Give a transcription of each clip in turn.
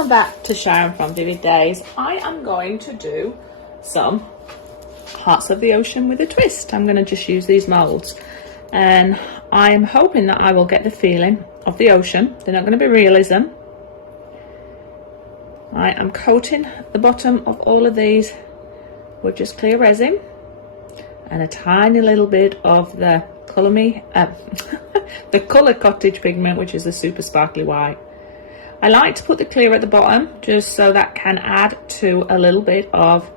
welcome back to Sharon from Vivid Days. I am going to do some Hearts of the Ocean with a twist. I'm going to just use these molds, and I am hoping that I will get the feeling of the ocean. They're not going to be realism. I am coating the bottom of all of these with just clear resin and a tiny little bit of the Colour Me, the Colour Cottage pigment, which is the super sparkly white. I like to put the clear at the bottom just so that can add to a little bit of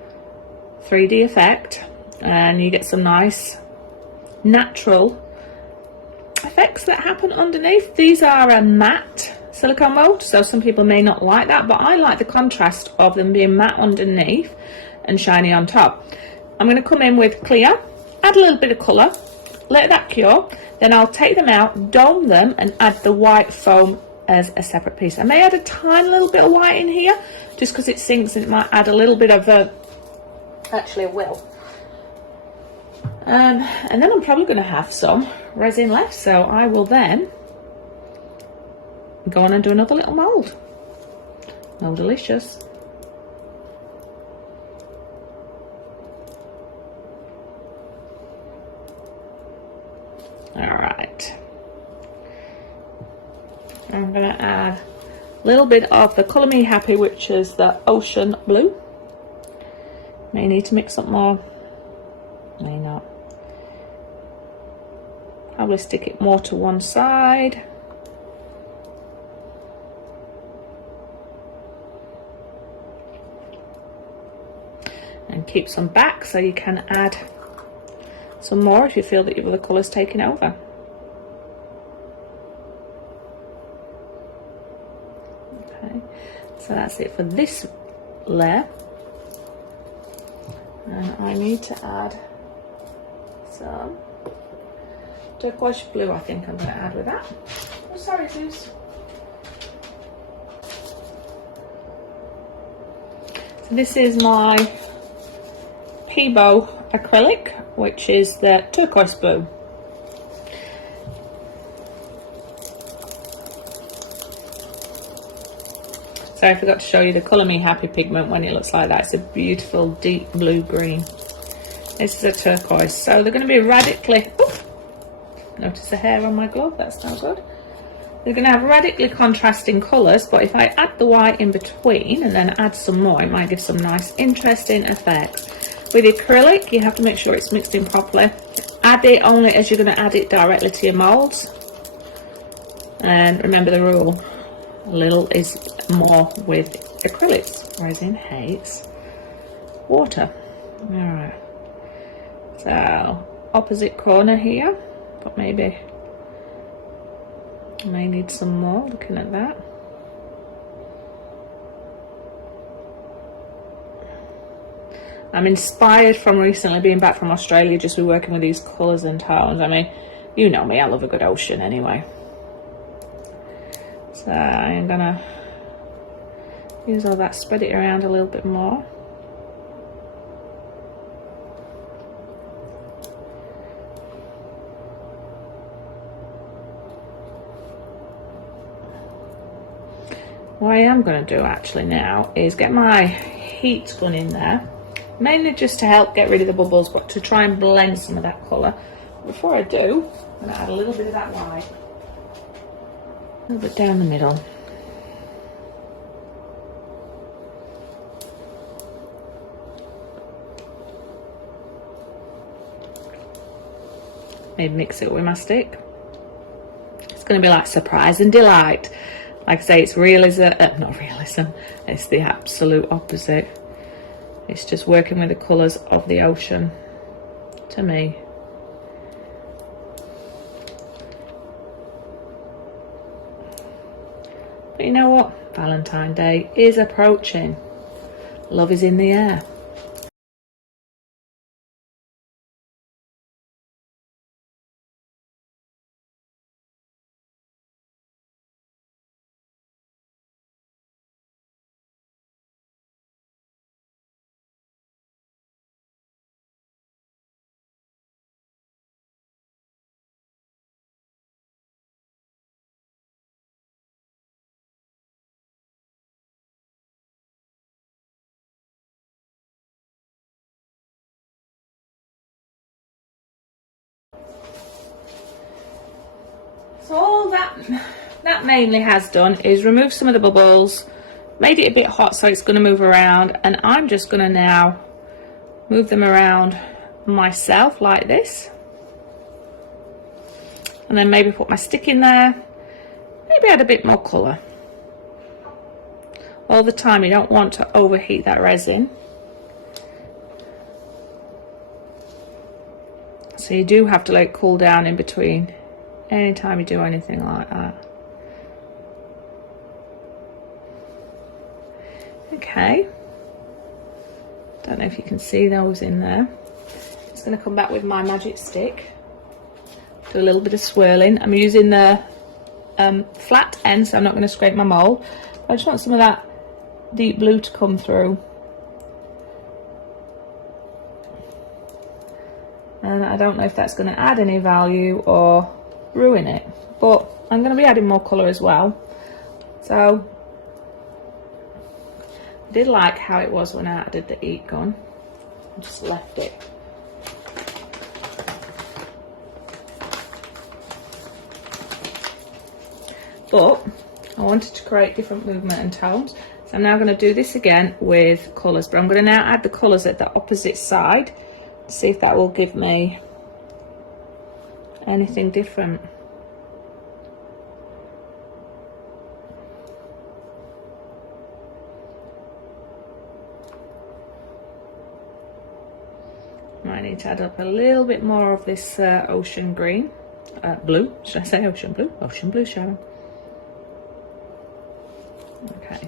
3D effect, and you get some nice natural effects that happen underneath. These are a matte silicone mold, so some people may not like that, but I like the contrast of them being matte underneath and shiny on top. I'm going to come in with clear, add a little bit of colour, let that cure, then I'll take them out, dome them, and add the white foam as a separate piece. I may add a tiny little bit of white in here just because it sinks, and it might add a little bit of actually it will. And then I'm probably going to have some resin left, so I will then go on and do another little mold. Oh, delicious. All right, I'm going to add a little bit of the Colour Me Happy, which is the ocean blue. May need to mix up more, may not. Probably stick it more to one side. And keep some back so you can add some more if you feel that the colour's taking over. Okay, so that's it for this layer. And I need to add some turquoise blue. I think I'm going to add with that. Oh, sorry, Zeus. So this is my Peebo acrylic, which is the turquoise blue. So I forgot to show you the Colour Me Happy pigment when it looks like that. It's a beautiful deep blue green. This is a turquoise. So they're going to be radically, oof, notice the hair on my glove, that's not good. They're going to have radically contrasting colours, but if I add the white in between and then add some more, it might give some nice interesting effects. With the acrylic, you have to make sure it's mixed in properly. Add it only as you're going to add it directly to your moulds. And remember the rule, little is more with acrylics. Resin hates water. Alright, so opposite corner here, but maybe I may need some more looking at that. I'm inspired from recently being back from Australia, just be working with these colours and tones. I mean, you know me, I love a good ocean anyway. So I'm gonna use all that, spread it around a little bit more. What I am going to do actually now is get my heat gun in there, mainly just to help get rid of the bubbles, but to try and blend some of that colour. Before I do, I'm going to add a little bit of that white, a little bit down the middle. Maybe mix it with my stick. It's going to be like surprise and delight. Like I say, it's realism, not realism, it's the absolute opposite. It's just working with the colours of the ocean, to me. But you know what? Valentine's Day is approaching. Love is in the air. So all that mainly has done is remove some of the bubbles, made it a bit hot so it's going to move around, and I'm just going to now move them around myself like this, and then maybe put my stick in there, maybe add a bit more colour. All the time you don't want to overheat that resin, so you do have to let it cool down in between anytime you do anything like that. Okay, don't know if you can see those in there. Just going to come back with my magic stick, do a little bit of swirling. I'm using the flat end, so I'm not going to scrape my mold. I just want some of that deep blue to come through, and I don't know if that's going to add any value or ruin it, but I'm going to be adding more colour as well. So I did like how it was when I did the heat gun. I just left it. But I wanted to create different movement and tones, so I'm now going to do this again with colours, but I'm going to now add the colours at the opposite side, see if that will give me anything different. Might need to add up a little bit more of this ocean green, blue, should I say ocean blue? Ocean blue, Sharon. Okay,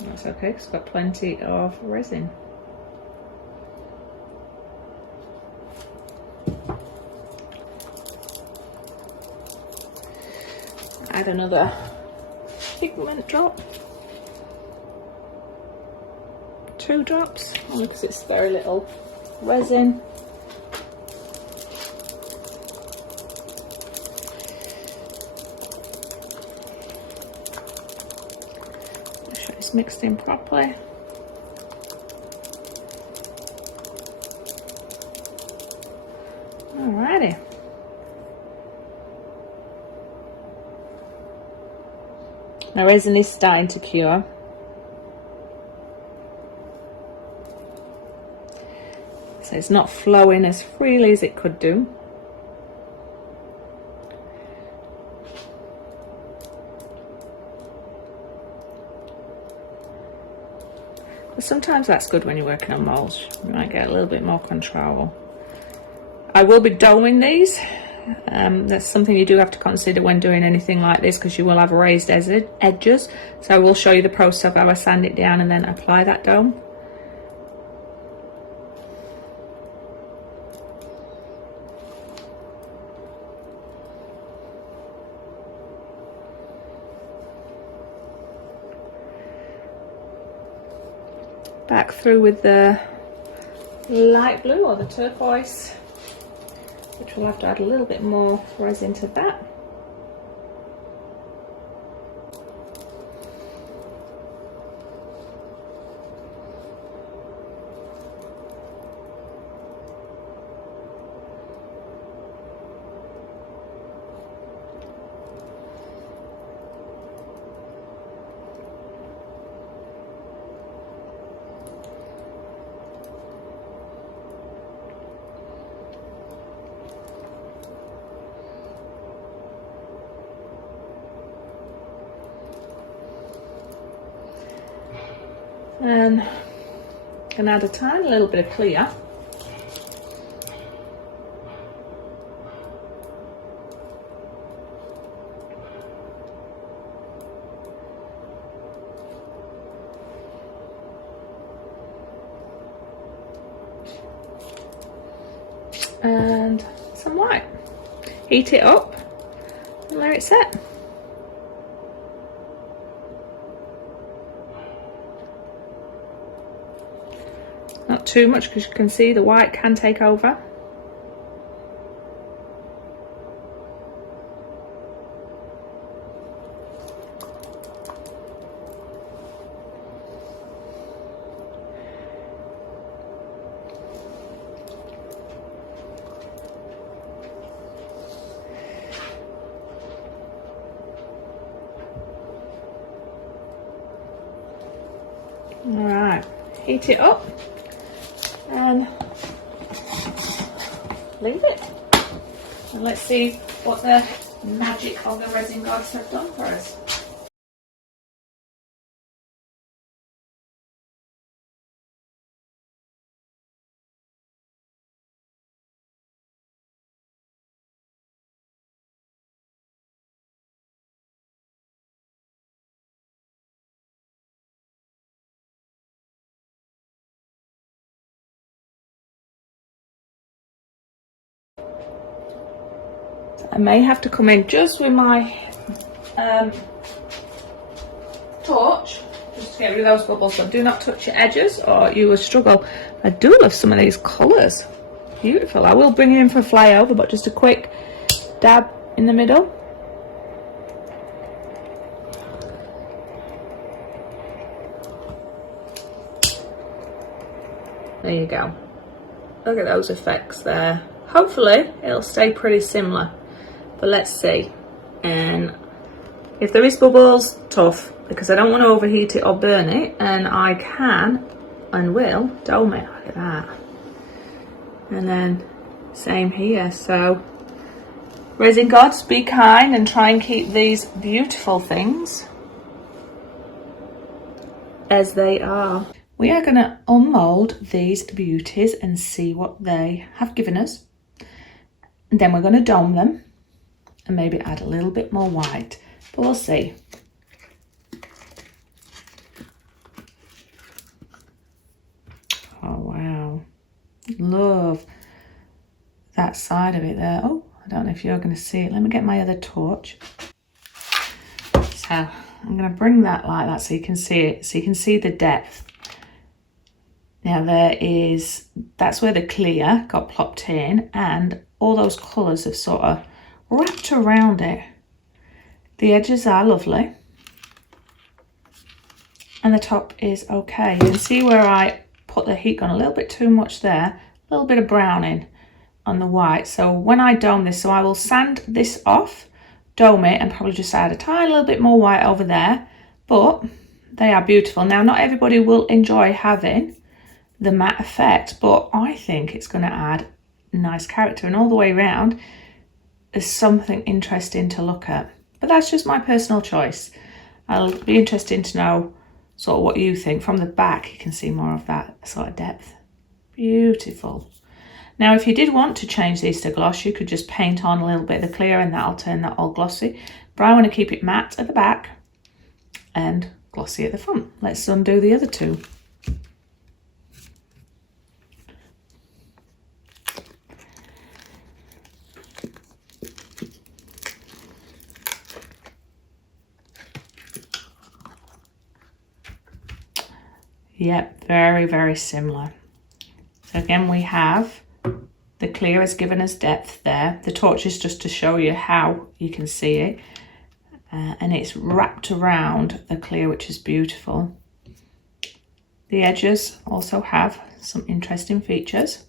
that's okay because I've got plenty of resin. Add another pigment drop, 2 drops, only because it's very little resin. Make sure it's mixed in properly. Alrighty. Now resin is starting to cure. So it's not flowing as freely as it could do. But sometimes that's good when you're working on molds. You might get a little bit more control. I will be doming these. That's something you do have to consider when doing anything like this, because you will have raised edges. So I will show you the process of how I sand it down and then apply that dome. Back through with the light blue or the turquoise, which we'll have to add a little bit more resin to that. And can add a tiny little bit of clear. And some white. Heat it up and let it set. Not too much, because you can see the white can take over. heat it up and leave it. And let's see what the magic of the resin gods have done for us. I may have to come in just with my torch just to get rid of those bubbles, so do not touch your edges or you will struggle. I do love some of these colours, beautiful. I will bring it in for a flyover, but just a quick dab in the middle. There you go. Look at those effects there. Hopefully it'll stay pretty similar, but let's see. And if there is bubbles, tough, because I don't want to overheat it or burn it, and I can and will dome it. Look at that. And then same here. So resin gods, be kind and try and keep these beautiful things as they are. We are going to unmold these beauties and see what they have given us. And then we're going to dome them and maybe add a little bit more white, but we'll see. Oh wow, love that side of it there. Oh, I don't know if you're going to see it. Let me get my other torch. So I'm going to bring that like that so you can see it, so you can see the depth. Now that's where the clear got plopped in, and all those colours have sort of wrapped around it. The edges are lovely and the top is okay. You can see where I put the heat gun a little bit too much there, a little bit of browning on the white. So when I dome this, so I will sand this off, dome it, and probably just add a tiny little bit more white over there, but they are beautiful. Now not everybody will enjoy having the matte effect, but I think it's going to add nice character, and all the way around is something interesting to look at. But that's just my personal choice. I'll be interested to know sort of what you think. From the back you can see more of that sort of depth. Beautiful. Now if you did want to change these to gloss, you could just paint on a little bit of the clear and that'll turn that all glossy, but I want to keep it matte at the back and glossy at the front. Let's undo the other two. Yep, very, very similar. So again, we have the clear has given us depth there. The torch is just to show you how you can see it. And it's wrapped around the clear, which is beautiful. The edges also have some interesting features.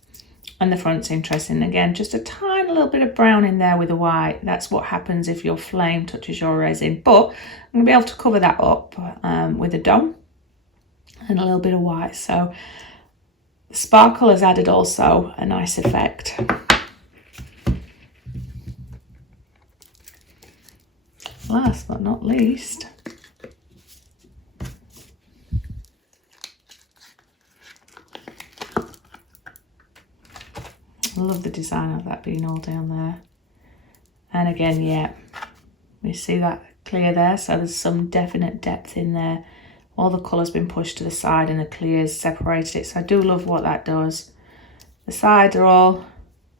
And the front's interesting. Again, just a tiny little bit of brown in there with the white. That's what happens if your flame touches your resin. But I'm going to be able to cover that up with a dome and a little bit of white, so the sparkle has added also a nice effect. Last but not least, I love the design of that being all down there. And again, yeah, we see that clear there, so there's some definite depth in there. All the colour's been pushed to the side and the clear's separated it, so I do love what that does. The sides are all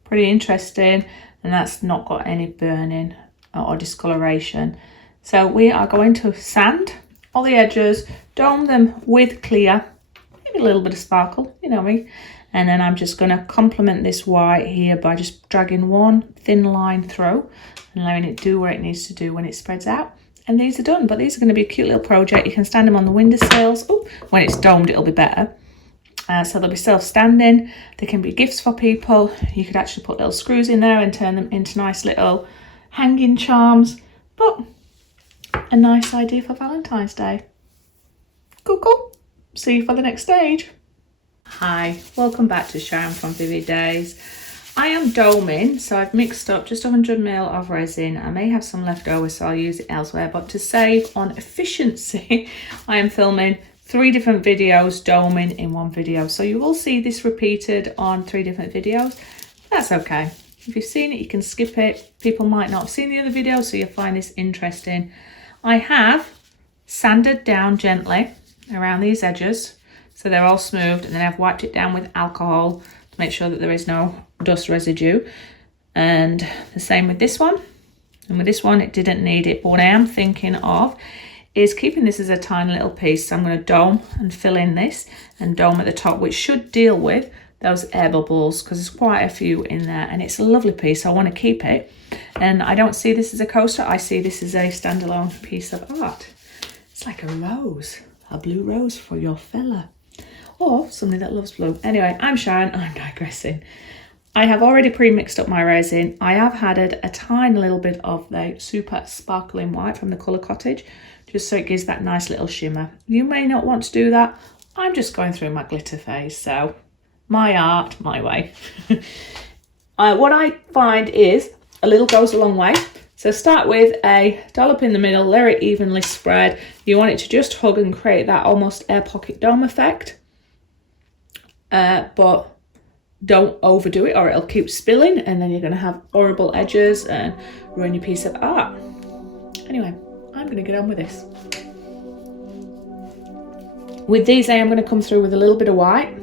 pretty interesting, and that's not got any burning or discoloration. So we are going to sand all the edges, dome them with clear, maybe a little bit of sparkle, you know me. And then I'm just going to complement this white here by just dragging one thin line through and letting it do what it needs to do when it spreads out. And these are done, but these are going to be a cute little project. You can stand them on the windowsills. Oh, when it's domed, it'll be better. So they'll be self-standing. They can be gifts for people. You could actually put little screws in there and turn them into nice little hanging charms. But a nice idea for Valentine's Day. Cool, cool. See you for the next stage. Hi, welcome back to Sharon from Vivid Days. I am doming, so I've mixed up just 100ml of resin. I may have some left over, so I'll use it elsewhere, but to save on efficiency, I am filming 3 different videos doming in one video. So you will see this repeated on 3 different videos. That's okay. If you've seen it, you can skip it. People might not have seen the other video, so you'll find this interesting. I have sanded down gently around these edges, so they're all smoothed, and then I've wiped it down with alcohol to make sure that there is no dust residue. And the same with this one. And with this one, it didn't need it. But what I am thinking of is keeping this as a tiny little piece. So I'm going to dome and fill in this and dome at the top, which should deal with those air bubbles because there's quite a few in there. And it's a lovely piece. So I want to keep it. And I don't see this as a coaster. I see this as a standalone piece of art. It's like a rose, a blue rose for your fella. Or somebody that loves blue. Anyway, I'm Sharon, I'm digressing. I have already pre-mixed up my resin. I have added a tiny little bit of the super sparkling white from the Colour Cottage, just so it gives that nice little shimmer. You may not want to do that. I'm just going through my glitter phase, so my art, my way. What I find is a little goes a long way. So start with a dollop in the middle, let it evenly spread. You want it to just hug and create that almost air pocket dome effect. But don't overdo it or it'll keep spilling and then you're going to have horrible edges and ruin your piece of art. Anyway, I'm going to get on with this. With these, I am going to come through with a little bit of white.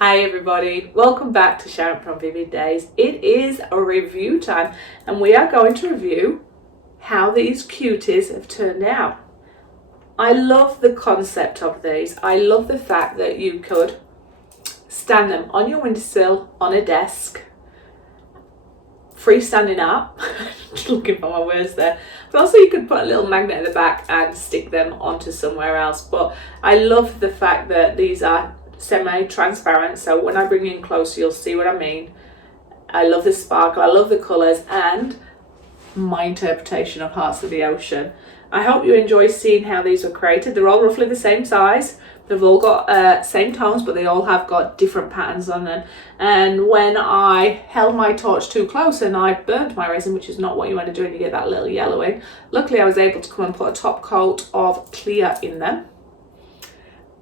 Hi everybody, welcome back to Sharon from Vivid Days. It is a review time and we are going to review how these cuties have turned out. I love the concept of these. I love the fact that you could stand them on your windowsill, on a desk, freestanding up, just looking for my words there, but also you could put a little magnet at the back and stick them onto somewhere else. But I love the fact that these are semi-transparent, so when I bring you in closer you'll see what I mean. I love the sparkle, I love the colours and my interpretation of Hearts of the Ocean. I hope you enjoy seeing how these were created. They're all roughly the same size, they've all got same tones, but they all have got different patterns on them. And when I held my torch too close and I burnt my resin, which is not what you want to do when you get that little yellowing, luckily I was able to come and put a top coat of clear in them,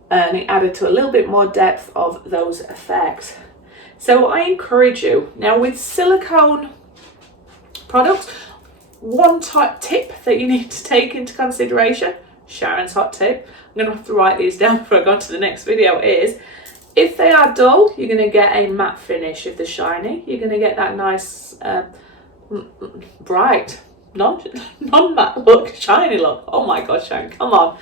and it added to a little bit more depth of those effects. So I encourage you, now with silicone products, one top tip that you need to take into consideration, Sharon's hot tip, I'm going to have to write these down before I go on to the next video, is if they are dull, you're going to get a matte finish. If they're shiny, you're going to get that nice bright, non-matte look, shiny look. Oh my gosh, Sharon, come on.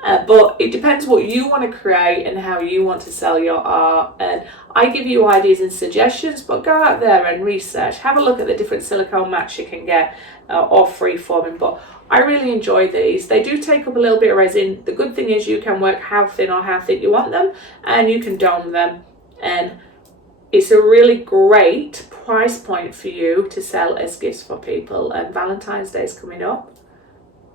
But it depends what you want to create and how you want to sell your art, and I give you ideas and suggestions, but go out there and research, have a look at the different silicone mats you can get or free-forming. But I really enjoy these. They do take up a little bit of resin. The good thing is you can work how thin or how thick you want them, and you can dome them, and it's a really great price point for you to sell as gifts for people. And Valentine's Day is coming up,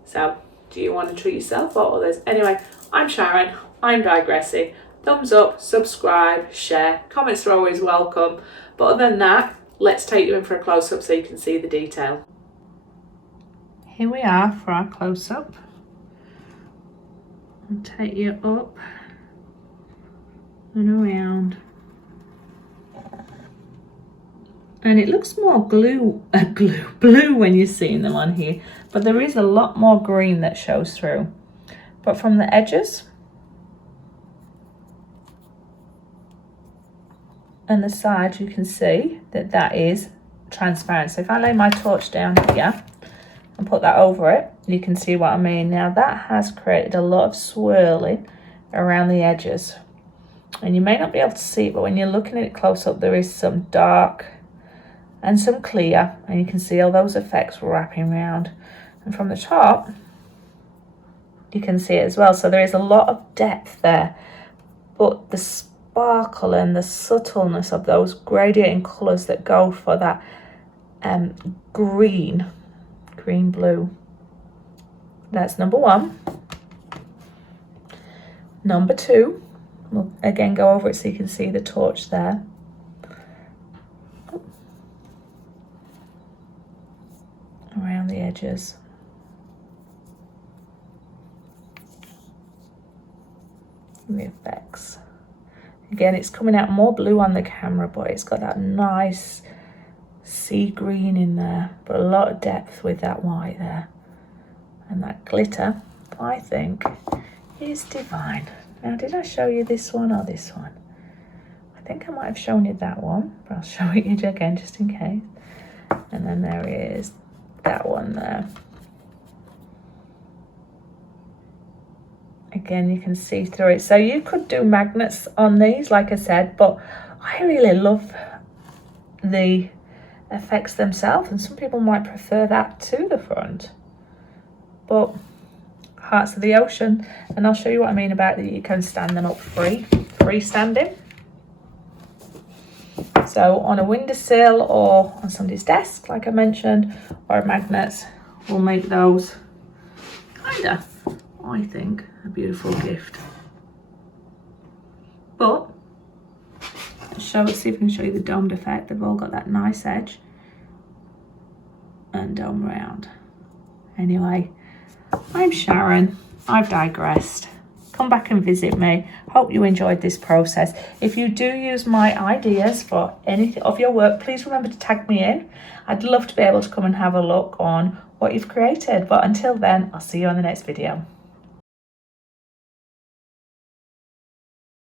so do you want to treat yourself or others? Anyway, I'm Sharon, I'm digressing. Thumbs up, subscribe, share, comments are always welcome. But other than that, let's take you in for a close-up so you can see the detail. Here we are for our close-up. I'll take you up and around. And it looks more blue when you're seeing them on here, but there is a lot more green that shows through. But from the edges and the sides, you can see that that is transparent. So if I lay my torch down here and put that over it, you can see what I mean. Now that has created a lot of swirling around the edges, and you may not be able to see it, but when you're looking at it close up, there is some dark and some clear, and you can see all those effects wrapping around. And from the top, you can see it as well. So there is a lot of depth there, but the sparkle and the subtleness of those gradiating colours that go for that green blue. That's number one. Number two, we'll again go over it so you can see the torch there. Around the edges. And the effects. Again, it's coming out more blue on the camera, but it's got that nice sea green in there, but a lot of depth with that white there. And that glitter, I think, is divine. Now, did I show you this one or this one? I think I might have shown you that one, but I'll show it you again just in case. And then there is that one there. Again, you can see through it. So you could do magnets on these, like I said, but I really love the effects themselves, and some people might prefer that to the front. But Hearts of the Ocean, and I'll show you what I mean about that. You can stand them up freestanding. So on a windowsill or on somebody's desk, like I mentioned, or magnets, will make those kinda, I think, a beautiful gift. But let's see if we can show you the domed effect. They've all got that nice edge and dome round. Anyway, I'm Sharon. I've digressed. Come back and visit me. Hope you enjoyed this process. If you do use my ideas for any of your work, please remember to tag me in. I'd love to be able to come and have a look on what you've created. But until then, I'll see you on the next video.